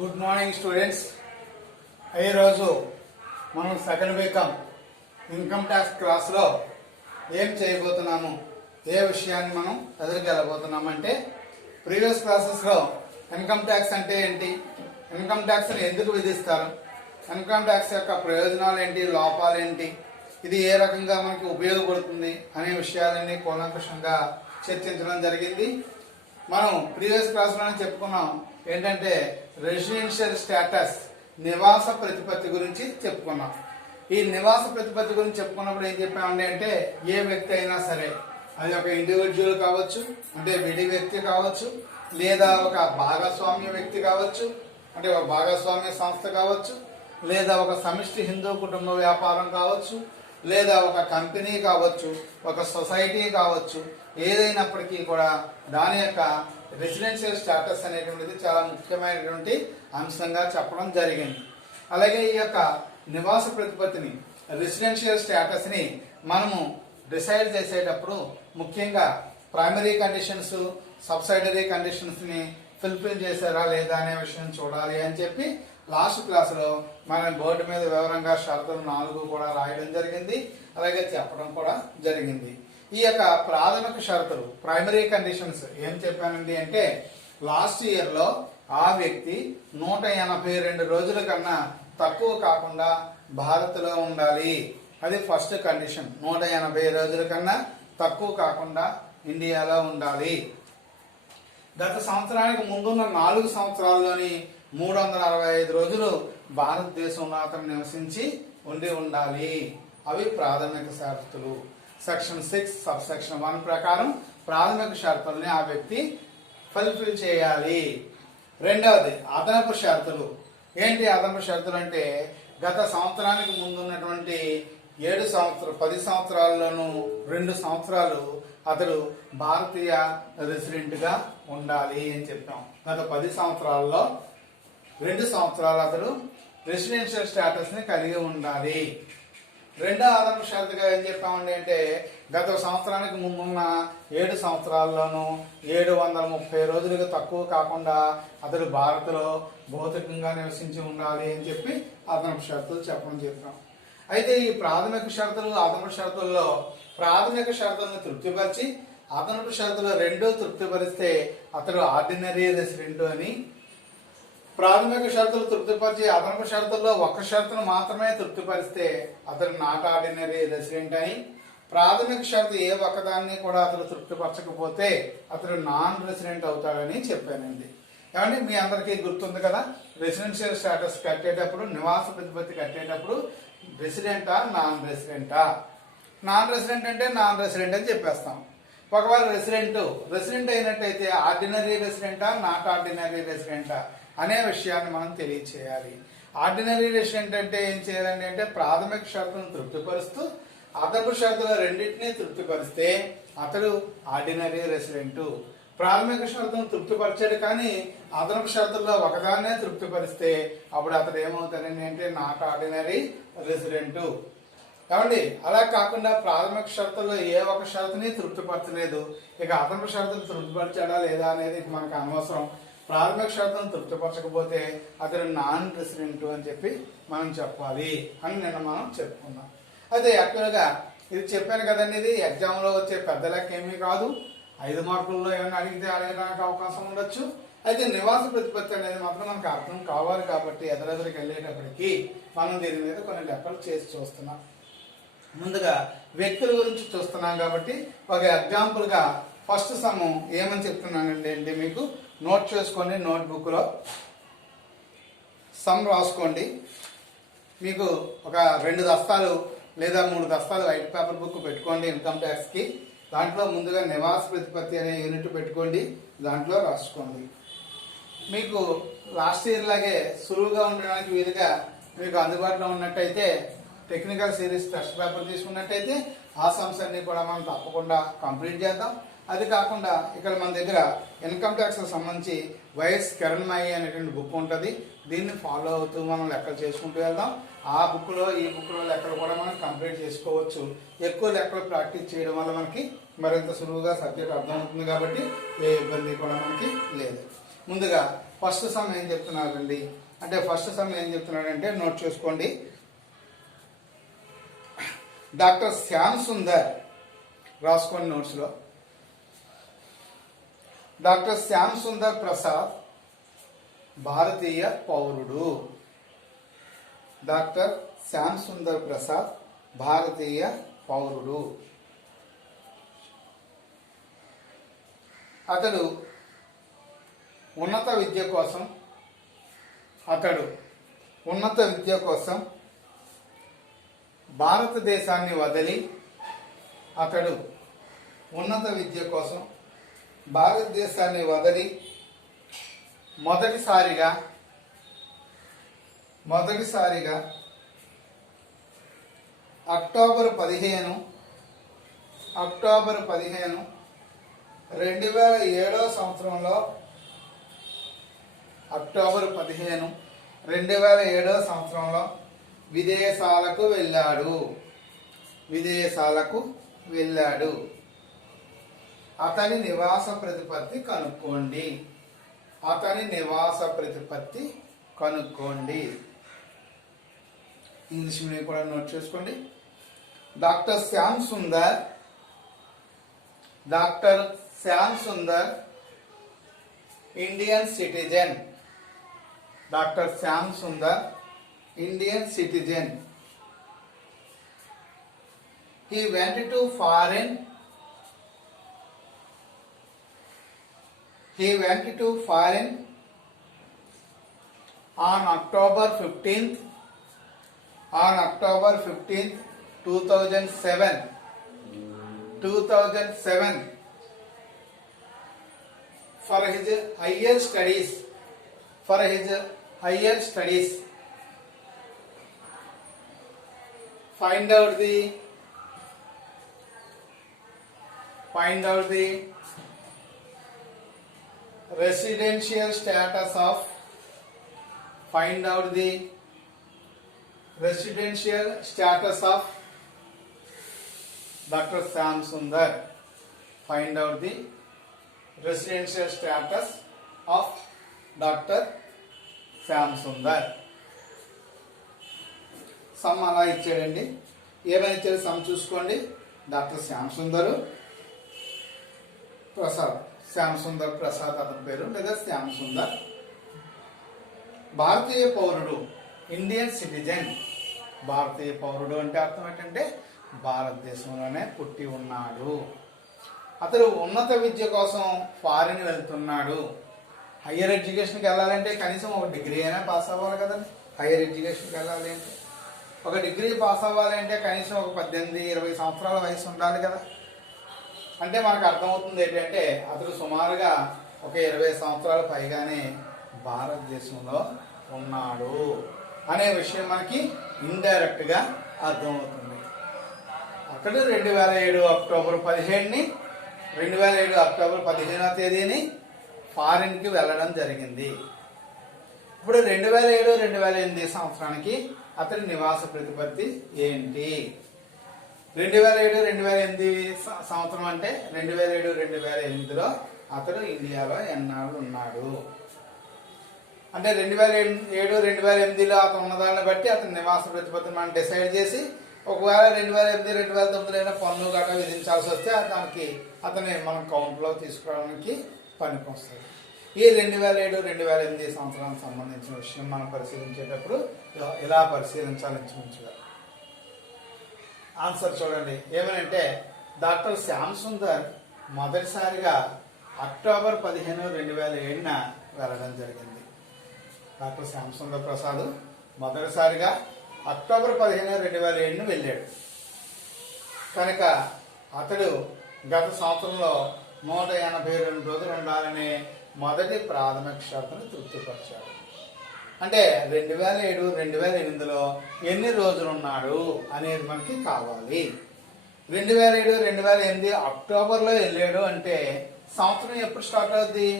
Good morning students. ఈరోజు మనం second వీకం income tax క్లాస్లో ఏం చేయబోతున్నాము, ఏ విషయాన్ని మనం ఎదురుకెళ్ళబోతున్నాము అంటే, ప్రీవియస్ క్లాసెస్లో ఇన్కమ్ ట్యాక్స్ అంటే ఏంటి, ఇన్కమ్ ట్యాక్స్ని ఎందుకు విధిస్తారు, ఇన్కమ్ ట్యాక్స్ యొక్క ప్రయోజనాలు ఏంటి, లోపాలు ఏంటి, ఇది ఏ రకంగా మనకి ఉపయోగపడుతుంది అనే విషయాలన్నీ కూలంకషంగా చర్చించడం జరిగింది. మనం ప్రీవియస్ క్లాస్లోనే చెప్పుకున్నాం ఏంటంటే రెసిడెన్షియల్ స్టేటస్, నివాస ప్రతిపత్తి గురించి చెప్పుకున్నాం. ఈ నివాస ప్రతిపత్తి గురించి చెప్పుకున్నప్పుడు ఏం చెప్పామండి అంటే, ఏ వ్యక్తి అయినా సరే, అది ఒక ఇండివిజువల్ కావచ్చు, అంటే విడి వ్యక్తి కావచ్చు, లేదా ఒక భాగస్వామ్య వ్యక్తి కావచ్చు, అంటే ఒక భాగస్వామ్య సంస్థ కావచ్చు, లేదా ఒక సమిష్టి హిందూ కుటుంబ వ్యాపారం కావచ్చు, లేదా ఒక కంపెనీ కావచ్చు, ఒక సొసైటీ కావచ్చు, ఏదైనప్పటికీ కూడా దాని యొక్క రెసిడెన్షియల్ స్టేటస్ అనేటువంటిది చాలా ముఖ్యమైనటువంటి అంశంగా చెప్పడం జరిగింది. అలాగే ఈ యొక్క నివాస ప్రతిపత్తిని, రెసిడెన్షియల్ స్టేటస్ని మనము డిసైడ్ చేసేటప్పుడు ముఖ్యంగా ప్రైమరీ కండిషన్స్, సబ్సిడరీ కండిషన్స్ని ఫుల్ఫిల్ చేశారా లేదా అనే విషయం చూడాలి అని చెప్పి లాస్ట్ క్లాసులో మనం బోర్డు మీద వివరంగా షరతులు 4 కూడా రాయడం జరిగింది, అలాగే చెప్పడం కూడా జరిగింది. ఈ యొక్క ప్రాథమిక షరతులు, ప్రైమరీ కండిషన్స్ ఏం చెప్పానండి అంటే, లాస్ట్ ఇయర్లో ఆ వ్యక్తి 182 రోజుల కన్నా తక్కువ కాకుండా భారత్లో ఉండాలి. అది ఫస్ట్ కండిషన్. 180 రోజుల కన్నా తక్కువ కాకుండా ఇండియాలో ఉండాలి. గత సంవత్సరానికి ముందున్న 4 సంవత్సరాల్లోని 365 రోజులు భారతదేశంలో అతను నివసించి ఉండాలి. అవి ప్రాథమిక షరతులు. సెక్షన్ 6 సబ్ సెక్షన్ 1 ప్రకారం ప్రాథమిక షరతుల్ని ఆ వ్యక్తి ఫుల్ఫిల్ చేయాలి. రెండవది అదనపు షరతులు. ఏంటి అదనపు షరతులు అంటే, గత సంవత్సరానికి ముందున్నటువంటి 10 సంవత్సరాల్లోనూ 2 సంవత్సరాలు అతడు భారతీయ రెసిడెంట్ గా ఉండాలి అని చెప్పాం. గత 10 సంవత్సరాల్లో 2 సంవత్సరాలు అతడు రెసిడెన్షియల్ స్టేటస్ ని కలిగి ఉండాలి. రెండో అదనపు షరతుగా ఏం చెప్పామండి అంటే, గత సంవత్సరానికి ముందున్న 7 సంవత్సరాల్లోనూ 730 రోజులకు తక్కువ కాకుండా అతడు భారత్లో భౌతికంగా నివసించి ఉండాలి అని చెప్పి అదనపు షరతులు చెప్పాం. అయితే ఈ ప్రాథమిక షరతులు, అదనపు షరతుల్లో ప్రాథమిక షరతులను తృప్తిపరిచి అదనపు షరతులు 2 తృప్తిపరిస్తే అతడు ఆర్డినరీ రెసిడెంట్ అని, ప్రాథమిక షరతులు తృప్తిపరిచి అదనపు షరతుల్లో 1 షరతును మాత్రమే తృప్తిపరిస్తే అతడు నాట్ ఆర్డినరీ రెసిడెంట్ అని, ప్రాథమిక షరతు ఏ ఒక్కదాన్ని కూడా అతడు తృప్తిపరచకపోతే అతడు నాన్ రెసిడెంట్ అవుతాడని చెప్పానండి. ఏమంటే మీ అందరికీ గుర్తుంది కదా, రెసిడెన్షియల్ స్టేటస్ కట్టేటప్పుడు, నివాస ప్రతిపత్తి కట్టేటప్పుడు రెసిడెంటా నాన్ రెసిడెంటా, నాన్ రెసిడెంట్ అంటే నాన్ రెసిడెంట్ అని చెప్పేస్తాం. ఒకవేళ రెసిడెంట్ అయినట్టయితే ఆర్డినరీ రెసిడెంటా నాట్ ఆర్డినరీ రెసిడెంటా అనే విషయాన్ని మనం తెలియచేయాలి. ఆర్డినరీ రెసిడెంట్ అంటే ఏం చేయాలండి అంటే, ప్రాథమిక షరతులను తృప్తిపరుస్తూ అదనపు షరతుల 2టిని తృప్తిపరిస్తే అతడు ఆర్డినరీ రెసిడెంట్. ప్రాథమిక షరతులను తృప్తిపరిచాడు కానీ అదనపు షరతుల్లో ఒకదాన్నే తృప్తిపరిస్తే అప్పుడు అతడు ఏమవుతాడండి అంటే నాట్ ఆర్డినరీ రెసిడెంట్. కాబట్టి అలా కాకుండా ప్రాథమిక షరతుల్లో ఏ ఒక్క షరతుని తృప్తిపరచలేదు, ఇక అదనపు షరతులు తృప్తిపరిచాడా లేదా అనేది మనకు అనవసరం. ప్రాథమిక షరతులను తృప్తిపరచకపోతే అతడు నాన్ రెసిడెంట్ అని చెప్పి మనం చెప్పాలి అని నిన్న మనం చెప్పుకున్నాం. అయితే యాక్చువల్గా ఇది చెప్పాను కదండి, ఇది ఎగ్జామ్లో వచ్చే పెద్ద లెక్క ఏమీ కాదు. 5 మార్కుల్లో ఏమైనా అడగడానికి అవకాశం ఉండొచ్చు. అయితే నివాస ప్రతిపత్తి అనేది మాత్రం మనకు అర్థం కావాలి కాబట్టి ఎదురెదురికి వెళ్ళేటప్పటికి మనం దీని మీద కొన్ని లెక్కలు చేసి చూస్తున్నాం. ముందుగా వ్యక్తుల గురించి చూస్తున్నాం కాబట్టి ఒక ఎగ్జాంపుల్గా ఫస్ట్ సమ్ ఏమని చెప్తున్నానండి, మీకు నోట్ చేసుకోండి. నోట్బుక్లో సమ్ రాసుకోండి. మీకు ఒక 2 దస్తాలు లేదా 3 దస్తాలు వైట్ పేపర్ బుక్ పెట్టుకోండి ఇన్కమ్ ట్యాక్స్కి. దాంట్లో ముందుగా నివాస ప్రతిపత్తి అనే యూనిట్ పెట్టుకోండి, దాంట్లో రాసుకోండి. మీకు లాస్ట్ ఇయర్ లాగే సులువుగా ఉండడానికి వీలుగా మీకు అందుబాటులో ఉన్నట్టయితే టెక్నికల్ సిరీస్ టెస్ట్ పేపర్ తీసుకున్నట్టయితే ఆ సమ్స్ అన్ని కూడా మనం తప్పకుండా కంప్లీట్ చేద్దాం. అది కాకుండా ఇక్కడ మన దగ్గర ఇన్కమ్ ట్యాక్స్ సంబంధించి వైఎస్ కిరణ్మయి అనేటువంటి బుక్ ఉంటుంది. దీన్ని ఫాలో అవుతూ మనం లెక్కలు చేసుకుంటూ వెళ్దాం. ఆ బుక్లో ఈ బుక్లో లెక్కలు కూడా మనం కంప్లీట్ చేసుకోవచ్చు. ఎక్కువ లెక్కలు ప్రాక్టీస్ చేయడం వల్ల మనకి మరింత సులువుగా సబ్జెక్ట్ అర్థమవుతుంది కాబట్టి ఏ ఇబ్బంది కూడా మనకి లేదు. ముందుగా ఫస్ట్ సమ్ ఏం చెప్తున్నారండి అంటే ఫస్ట్ సమ్ ఏం చెప్తున్నాడంటే నోట్ చేసుకోండి. డాక్టర్ శ్యామ్ సుందర్, రాసుకోండి నోట్స్లో. డాక్టర్ శ్యామ్ సుందర్ ప్రసాద్ భారతీయ పౌరుడు. డాక్టర్ శ్యామ్ సుందర్ ప్రసాద్ భారతీయ పౌరుడు. అతడు ఉన్నత విద్య కోసం భారతదేశాన్ని వదిలి మొదటిసారిగా అక్టోబర్ 15 2007 సంవత్సరంలో విదేశాలకు వెళ్ళాడు. అతని నివాస ప్రతిపత్తి కనుక్కోండి. ఇంగ్లీష్ మీడియం కూడా నోట్ చేసుకోండి. Doctor Shyam Sundar Indian citizen. Doctor Shyam Sundar Indian citizen. He went to foreign on October 15th, 2007 for his higher studies. Find out the residential status of Dr. Syam Sundar. Find out the residential status of Dr. Syam Sundar. Some అలా ఇచ్చాడండి. ఏమైనా ఇచ్చాడు some చూసుకోండి. Doctor Shyam Sundar Prasad అతని పేరు, లేదా శ్యామ్ సుందర్. భారతీయ పౌరుడు, Indian citizen. భారతీయ పౌరుడు అంటే అర్థం ఏంటంటే భారతదేశంలోనే పుట్టి ఉన్నాడు. అతడు ఉన్నత విద్య కోసం ఫారిన్ వెళ్తున్నాడు. హయ్యర్ ఎడ్యుకేషన్కి వెళ్ళాలంటే కనీసం ఒక డిగ్రీ అయినా పాస్ అవ్వాలి కదండి. హయ్యర్ ఎడ్యుకేషన్కి వెళ్ళాలి అంటే ఒక డిగ్రీ పాస్ అవ్వాలి అంటే కనీసం ఒక 18-20 సంవత్సరాల వయసు ఉండాలి కదా. అంటే మనకు అర్థమవుతుంది ఏంటంటే అతడు సుమారుగా ఒక 20 సంవత్సరాల పైగానే భారతదేశంలో ఉన్నాడు అనే విషయం మనకి ఇండైరెక్ట్ గా అర్థమవుతుంది. అతడు 2007 అక్టోబర్ 15వ తేదీని ఫారిన్ కి వెళ్ళడం జరిగింది. ఇప్పుడు 2007-2008 సంవత్సరానికి అతడి నివాస ప్రతిపత్తి ఏంటి? 2007-2008 సంవత్సరం అంటే 2007-2008లో అతడు ఇండియాలో ఎన్నాళ్ళు ఉన్నాడు అంటే 2007-2008లో అతను ఉన్నదాన్ని బట్టి అతని నివాస ప్రతిపత్తిని మనం డిసైడ్ చేసి, ఒకవేళ 2008-2009 పన్ను గట్రా విధించాల్సి వస్తే దానికి అతని మనం కౌంట్లో తీసుకోవడానికి పనికి వస్తుంది. ఈ 2007-2008 సంవత్సరానికి సంబంధించిన విషయం మనం పరిశీలించేటప్పుడు ఇలా పరిశీలించాలి ఇంచుమించుగా. ఆన్సర్ చూడండి. ఏమనంటే డాక్టర్ శ్యామ్ సుందర్ మొదటిసారిగా అక్టోబర్ 15, 2007 వెళ్ళడం జరిగింది. డాక్టర్ శ్యామ్ సుందర్ ప్రసాద్ మొదటిసారిగా అక్టోబర్ 15, 2007 వెళ్ళాడు. కనుక అతడు గత సంవత్సరంలో 182 రోజులు ఉండాలనే మొదటి ప్రాథమిక షరతును తృప్తిపరిచాడు. అంటే 2007-2008లో ఎన్ని రోజులు ఉన్నాడు అనేది మనకి కావాలి. 2007-2008 అక్టోబర్లో వెళ్ళాడు అంటే సంవత్సరం ఎప్పుడు స్టార్ట్ అవుతుంది?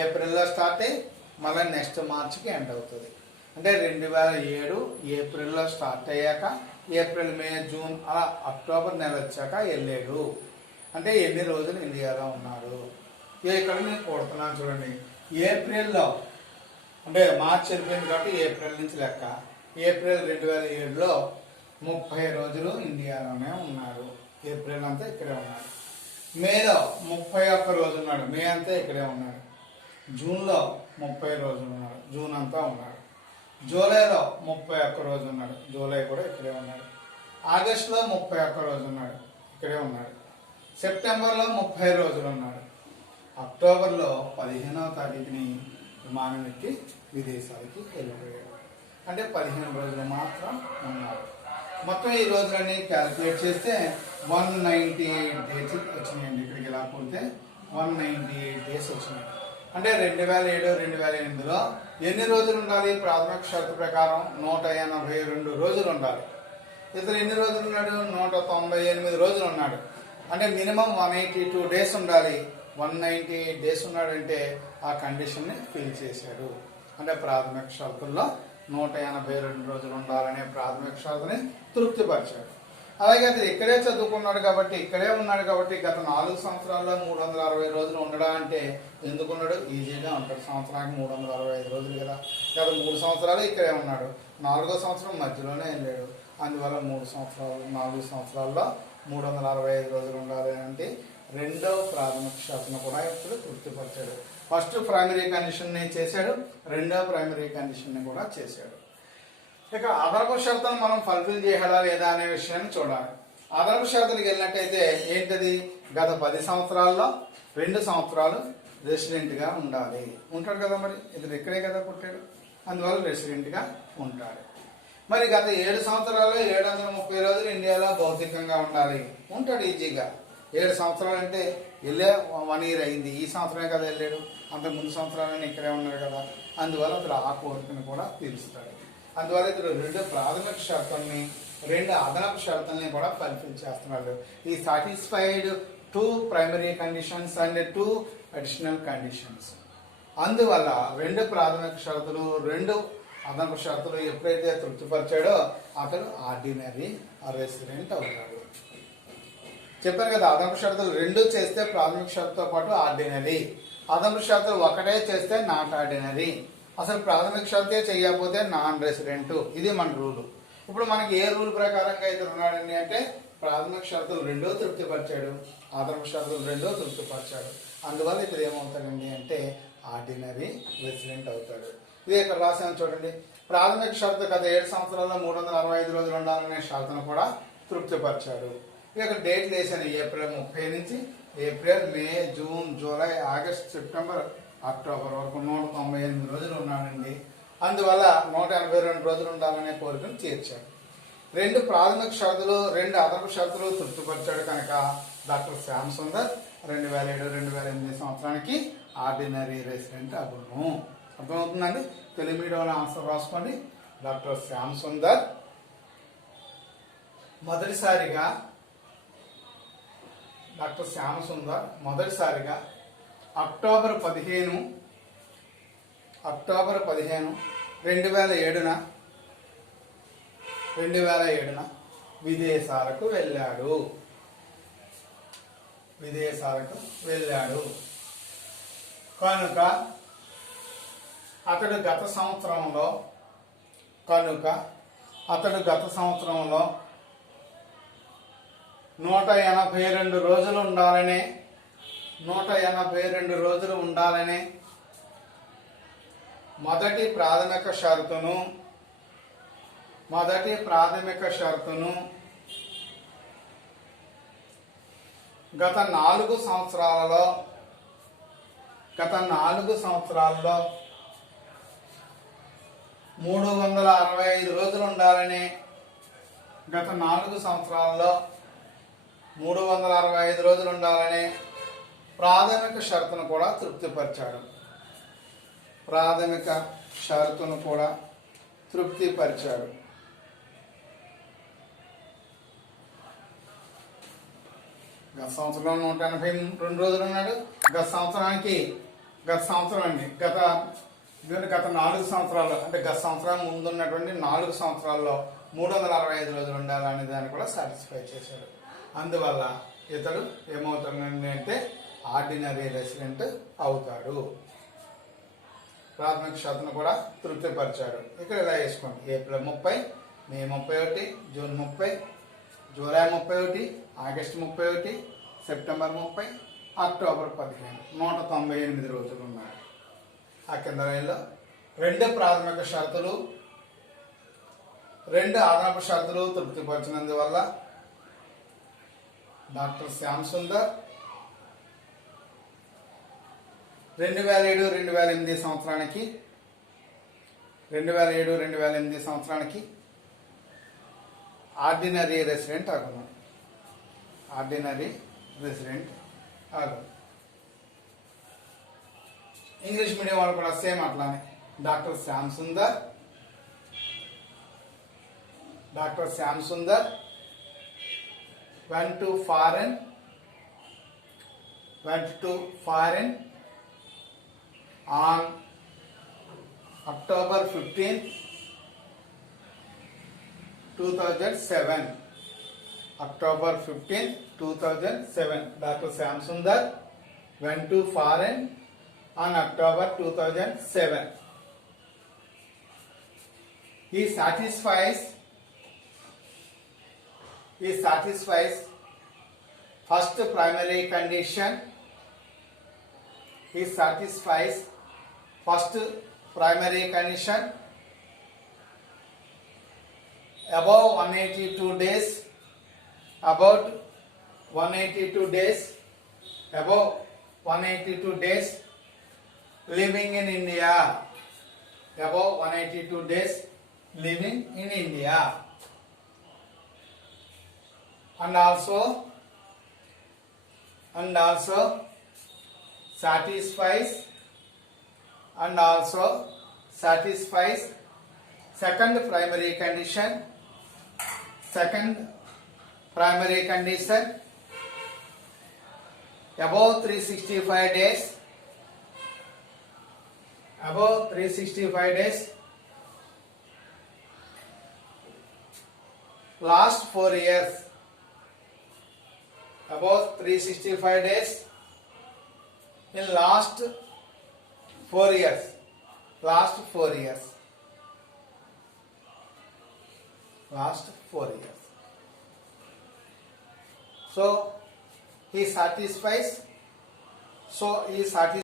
ఏప్రిల్లో స్టార్ట్ అయ్యి మళ్ళీ నెక్స్ట్ మార్చికి ఎండ్ అవుతుంది. అంటే 2007 ఏప్రిల్లో స్టార్ట్ అయ్యాక ఏప్రిల్, మే, జూన్ అలా అక్టోబర్ నెల వచ్చాక వెళ్ళాడు. అంటే ఎన్ని రోజులు ఇండియాలో ఉన్నాడు? ఇక్కడ నేను కొడుతున్నాను చూడండి. అంటే మార్చి వెళ్ళిపోయింది కాబట్టి ఏప్రిల్ నుంచి లెక్క. ఏప్రిల్ 2007లో 30 రోజులు ఇండియాలోనే ఉన్నాడు. ఏప్రిల్ అంతా ఇక్కడే ఉన్నాడు. మేలో 31 రోజు ఉన్నాడు. మే అంతా ఇక్కడే ఉన్నాడు. జూన్లో 30 రోజులు ఉన్నాడు. జూన్ అంతా ఉన్నాడు. జూలైలో 31 రోజు ఉన్నాడు. జూలై కూడా ఇక్కడే ఉన్నాడు. ఆగస్టులో 31 రోజు ఉన్నాడు. ఇక్కడే ఉన్నాడు. సెప్టెంబర్లో 30 రోజులు ఉన్నాడు. అక్టోబర్లో 15వ తారీఖుని విమానం ఎక్కి విదేశాలకి వెళ్ళిపోయాడు. అంటే 15 రోజులు మాత్రం ఉన్నాడు. మొత్తం ఈ రోజులన్నీ క్యాలిక్యులేట్ చేస్తే 198 డేస్ వచ్చినాయండి. ఇక్కడికి ఇలా పోతే 198 డేస్ వచ్చినాయి. అంటే 2007, 2008లో ఎన్ని రోజులు ఉండాలి? ప్రాథమిక షరతు ప్రకారం 182 రోజులు ఉండాలి. ఇతను ఎన్ని రోజులు ఉన్నాడు? 198 రోజులు ఉన్నాడు. అంటే మినిమం 182 డేస్ ఉండాలి. 198 డేస్ ఉన్నాడంటే ఆ కండిషన్ని ఫిల్ చేశాడు. అంటే ప్రాథమిక షరతుల్లో 182 రోజులు ఉండాలనే ప్రాథమిక షరతుని తృప్తిపరిచాడు. అలాగే అతను ఇక్కడే చదువుకున్నాడు కాబట్టి, ఇక్కడే ఉన్నాడు కాబట్టి గత 4 సంవత్సరాల్లో 360 రోజులు ఉండడా అంటే ఎందుకున్నాడు? ఈజీగా ఉంటాడు. సంవత్సరానికి 365 రోజులు కదా. గత 3 సంవత్సరాలు ఇక్కడే ఉన్నాడు. 4వ సంవత్సరం మధ్యలోనే వెళ్ళాడు. అందువల్ల 4 సంవత్సరాల్లో 365 రోజులు ఉండాలి అంటే రెండవ ప్రాథమిక షరతును కూడా ఇప్పుడు తృప్తిపరిచాడు. ఫస్ట్ ప్రైమరీ కండిషన్ని చేశాడు, రెండవ ప్రైమరీ కండిషన్ని కూడా చేశాడు. ఇక అదనపు షరతును మనం ఫుల్ఫిల్ చేయాలా లేదా అనే విషయాన్ని చూడాలి. అదనపు షరతులకు వెళ్ళినట్టయితే ఏంటది? గత 10 సంవత్సరాల్లో 2 సంవత్సరాలు రెసిడెంట్ గా ఉండాలి. ఉంటాడు కదా, మరి ఇతను ఇక్కడే కదా పుట్టాడు, అందువల్ల రెసిడెంట్ గా ఉంటాడు. మరి గత 7 సంవత్సరాల్లో 730 రోజులు ఇండియాలో భౌతికంగా ఉండాలి. ఉంటాడు ఈజీగా. 7 సంవత్సరాలు అంటే వెళ్ళే 1 ఇయర్ అయింది. ఈ సంవత్సరమే కదా వెళ్ళాడు, అంత ముందు సంవత్సరాలన్నీ ఇక్కడే ఉన్నాడు కదా. అందువల్ల అతను ఆ కోరికను కూడా తీరుస్తాడు. అందువల్ల ఇతడు 2 ప్రాథమిక షరతుల్ని 2 అదనపు షరతుల్ని కూడా ఫుల్ఫిల్ చేస్తున్నాడు. ఈ satisfied 2 primary conditions and 2 additional conditions. అందువల్ల 2 ప్రాథమిక షరతులు 2 అదనపు షరతులు ఎప్పుడైతే తృప్తిపరిచాడో అతడు ఆర్డినరీ రెసిడెంట్ అవుతాడు. చెప్పాను కదా, అదనపు షరతులు 2 చేస్తే ప్రాథమిక షరతుతో పాటు ఆర్డినరీ, అదనపు షరతులు 1 చేస్తే నాట్ ఆర్డినరీ, అసలు ప్రాథమిక షరతే చేయకపోతే నాన్ రెసిడెంట్. ఇది మన రూలు. ఇప్పుడు మనకి ఏ రూల్ ప్రకారంగా అయితే ఉన్నాడండి అంటే ప్రాథమిక షరతులు 2 తృప్తిపరిచాడు, అదనపు షరతులు 2 తృప్తిపరిచాడు. అందువల్ల ఇక్కడ ఏమవుతాడండి అంటే ఆర్డినరీ రెసిడెంట్ అవుతాడు. ఇది ఇక్కడ రాసాను చూడండి. ప్రాథమిక షరతు గత 7 సంవత్సరాల్లో 365 రోజులు ఉండాలనే షరతును కూడా తృప్తిపరిచాడు. ఇక డేట్లు వేసాను. ఏప్రిల్ 30 నుంచి April, May, June, July, August, September, October వరకు 198 రోజులు ఉన్నాడండి. అందువల్ల 182 రోజులు ఉండాలనే కోరికను తీర్చాడు. 2 ప్రాథమిక షరతులు 2 అదనపు షరతులు తృప్తిపరిచాడు కనుక డాక్టర్ శ్యామ్ సుందర్ 2007-2008 సంవత్సరానికి ఆర్డినరీ రెసిడెంట్ అగును. అర్థమవుతుందండి? తెలుగు మీడియంలో ఆన్సర్ రాసుకోండి. డాక్టర్ శ్యామ్ సుందర్ మొదటిసారిగా అక్టోబర్ 15, 2007న విదేశాలకు వెళ్ళాడు. కనుక అతడు గత సంవత్సరంలో 182 రోజులు ఉండాలనే 182 రోజులు ఉండాలనే మొదటి ప్రాథమిక షరతును గత 4 సంవత్సరాలలో 365 రోజులు ఉండాలని గత 4 సంవత్సరాల్లో 365 రోజులు ఉండాలని ప్రాథమిక షరతును కూడా తృప్తిపరిచాడు. గత సంవత్సరంలో 182 రోజులు ఉన్నాడు. గత గత 4 సంవత్సరాల్లో అంటే గత సంవత్సరం ముందున్నటువంటి 4 సంవత్సరాల్లో 365 రోజులు ఉండాలనే దాన్ని కూడా సాటిస్ఫై చేశాడు. అందువల్ల ఇతడు ఏమవుతాడండి అంటే ఆర్డినరీ రెసిడెంట్ అవుతాడు. ప్రాథమిక షరతును కూడా తృప్తిపరిచాడు. ఇక్కడ ఇలా వేసుకోండి. ఏప్రిల్ 30, మే 31, June 30, July 31, August 31, September 30, October 15, 198 రోజులు ఉన్నాయి. ఆ కింద లైన్లో 2 ప్రాథమిక షరతులు 2 అదనపు షరతులు తృప్తిపరిచినందువల్ల డాక్టర్ శ్యామ్ సుందర్ 2007-2008 సంవత్సరానికి 2007-2008 సంవత్సరానికి ఆర్డినరీ రెసిడెంట్ అగును. ఆర్డినరీ రెసిడెంట్ అగును. ఇంగ్లీష్ మీడియం వాళ్ళు కూడా సేమ్ అట్లానే doctor Shyam Sundar went to foreign on October 15, 2007. October 15, 2007. Dr. Syam Sundar went to foreign on October 2007. He satisfies first primary condition. He satisfies first primary condition above 182 days, above 182 days living in India, above 182 days living in India, and also satisfies second primary condition above 365 days last 4 years, above 365 days in last 4 years. So he satisfies